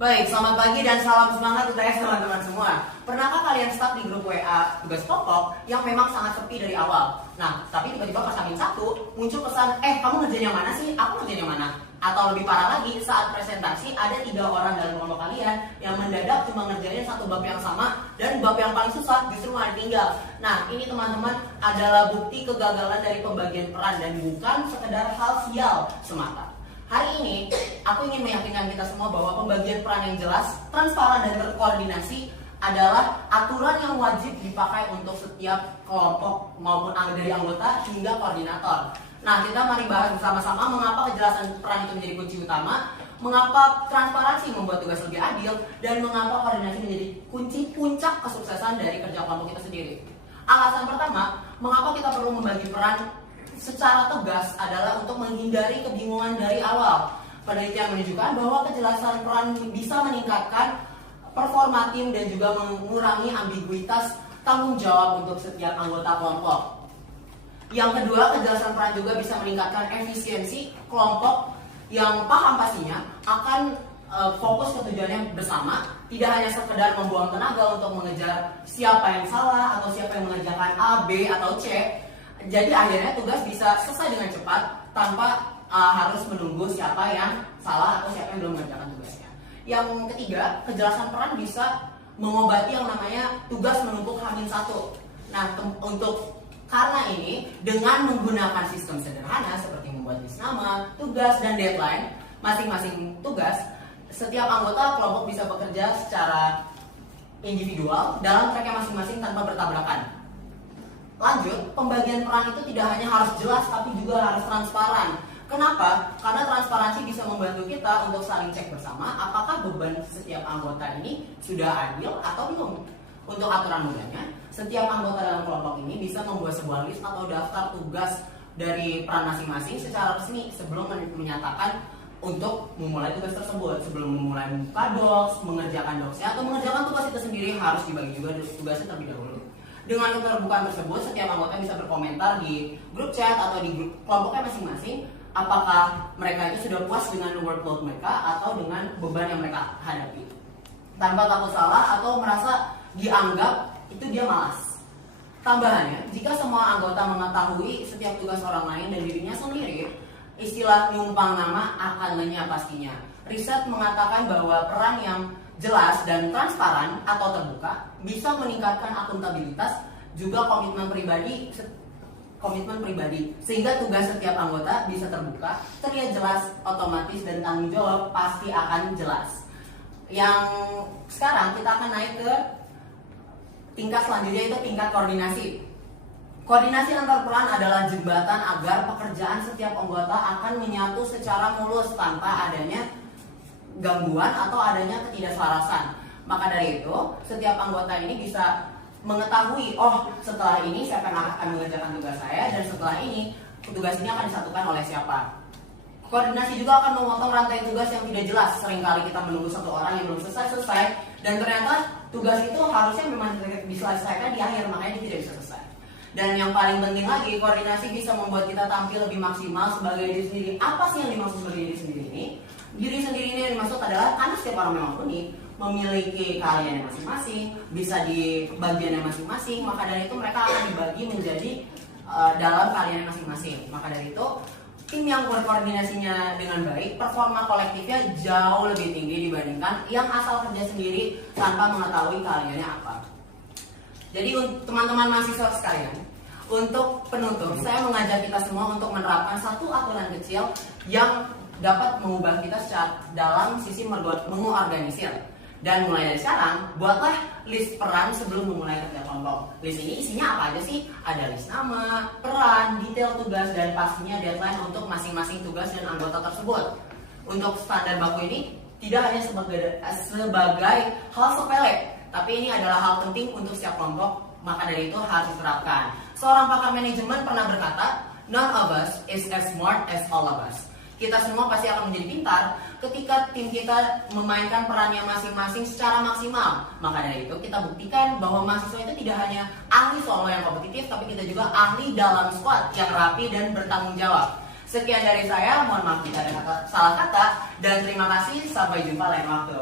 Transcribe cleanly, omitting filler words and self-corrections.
Baik, selamat pagi dan salam semangat UTS teman-teman semua. Pernahkah kalian stuck di grup WA tugas pokok yang memang sangat sepi dari awal? Nah, tapi tiba-tiba pas Amin 1 muncul pesan, kamu ngerjain yang mana sih? Aku ngerjain yang mana? Atau lebih parah lagi, saat presentasi ada 3 orang dalam kelompok kalian yang mendadak cuma ngerjain satu bab yang sama dan bab yang paling susah justru malah ditinggal. Nah, ini teman-teman adalah bukti kegagalan dari pembagian peran dan bukan sekedar hal sial semata. Hari ini, aku ingin meyakinkan kita semua bahwa pembagian peran yang jelas, transparan, dan terkoordinasi adalah aturan yang wajib dipakai untuk setiap kelompok maupun dari anggota hingga koordinator. Nah, kita mari bahas bersama-sama mengapa kejelasan peran itu menjadi kunci utama, mengapa transparansi membuat tugas lebih adil, dan mengapa koordinasi menjadi kunci puncak kesuksesan dari kerja kelompok kita sendiri. Alasan pertama, mengapa kita perlu membagi peran secara tegas adalah untuk menghindari kebingungan dari awal. Penelitian menunjukkan bahwa kejelasan peran bisa meningkatkan performa tim dan juga mengurangi ambiguitas tanggung jawab untuk setiap anggota kelompok. Yang kedua, kejelasan peran juga bisa meningkatkan efisiensi kelompok yang paham pastinya akan fokus ke tujuannya bersama, tidak hanya sekedar membuang tenaga untuk mengejar siapa yang salah atau siapa yang mengerjakan A, B, atau C. Jadi akhirnya tugas bisa selesai dengan cepat tanpa harus menunggu siapa yang salah atau siapa yang belum mengerjakan tugasnya. Yang ketiga, kejelasan peran bisa mengobati yang namanya tugas menumpuk H-1. Nah, karena ini dengan menggunakan sistem sederhana seperti membuat list nama, tugas, dan deadline masing-masing tugas, setiap anggota kelompok bisa bekerja secara individual dalam tracknya masing-masing tanpa bertabrakan. Lanjut, pembagian peran itu tidak hanya harus jelas tapi juga harus transparan. Kenapa? Karena transparansi bisa membantu kita untuk saling cek bersama apakah beban setiap anggota ini sudah adil atau belum. Untuk aturan mudahnya, setiap anggota dalam kelompok ini bisa membuat sebuah list atau daftar tugas dari peran masing-masing secara resmi sebelum menyatakan untuk memulai tugas tersebut. Sebelum memulai membuka docs, mengerjakan docsnya, atau mengerjakan tugas itu sendiri harus dibagi juga tugasnya terlebih dahulu. Dengan keterbukaan tersebut, setiap anggota bisa berkomentar di grup chat atau di grup kelompoknya masing-masing apakah mereka itu sudah puas dengan workload mereka atau dengan beban yang mereka hadapi. Tanpa takut salah atau merasa dianggap itu dia malas. Tambahannya, jika semua anggota mengetahui setiap tugas orang lain dan dirinya sendiri, istilah numpang nama akan lenyap pastinya. Riset mengatakan bahwa peran yang jelas dan transparan atau terbuka bisa meningkatkan akuntabilitas juga komitmen pribadi sehingga tugas setiap anggota bisa terbuka, terlihat jelas, otomatis, dan tanggung jawab pasti akan jelas. Yang sekarang kita akan naik ke tingkat selanjutnya, itu tingkat koordinasi. Koordinasi antar peran adalah jembatan agar pekerjaan setiap anggota akan menyatu secara mulus tanpa adanya gangguan atau adanya ketidakselarasan. Maka dari itu, setiap anggota ini bisa mengetahui, setelah ini siapa yang akan mengerjakan tugas saya, dan setelah ini tugas ini akan disatukan oleh siapa. Koordinasi juga akan memotong rantai tugas yang tidak jelas. Seringkali kita menunggu satu orang yang belum selesai dan ternyata tugas itu harusnya memang diselesaikan di akhir, makanya dia tidak bisa selesai. Dan yang paling penting lagi, koordinasi bisa membuat kita tampil lebih maksimal sebagai diri sendiri. Apa sih yang dimaksud sebagai diri sendiri ini? Diri sendiri ini yang dimaksud adalah karena setiap orang memang unik, memiliki keahliannya masing-masing, bisa di bagiannya masing-masing, maka dari itu mereka akan dibagi menjadi dalam keahliannya masing-masing. Maka dari itu, tim yang berkoordinasinya dengan baik, performa kolektifnya jauh lebih tinggi dibandingkan yang asal kerja sendiri tanpa mengetahui keahliannya apa. Jadi teman-teman mahasiswa sekalian, untuk penutup, saya mengajak kita semua untuk menerapkan satu aturan kecil yang dapat mengubah kita secara dalam sisi mengorganisir. Dan mulai dari sekarang, buatlah list peran sebelum memulai kerja kelompok. List ini isinya apa aja sih? Ada list nama, peran, detail tugas, dan pastinya deadline untuk masing-masing tugas dan anggota tersebut. Untuk standar baku ini tidak hanya sebagai hal sepele, tapi ini adalah hal penting untuk setiap kelompok, maka dari itu harus diterapkan. Seorang pakar manajemen pernah berkata, "None of us is as smart as all of us." Kita semua pasti akan menjadi pintar ketika tim kita memainkan perannya masing-masing secara maksimal. Maka dari itu kita buktikan bahwa mahasiswa itu tidak hanya ahli solo yang kompetitif, tapi kita juga ahli dalam squad yang rapi dan bertanggung jawab. Sekian dari saya, mohon maaf jika ada salah kata, dan terima kasih, sampai jumpa lain waktu.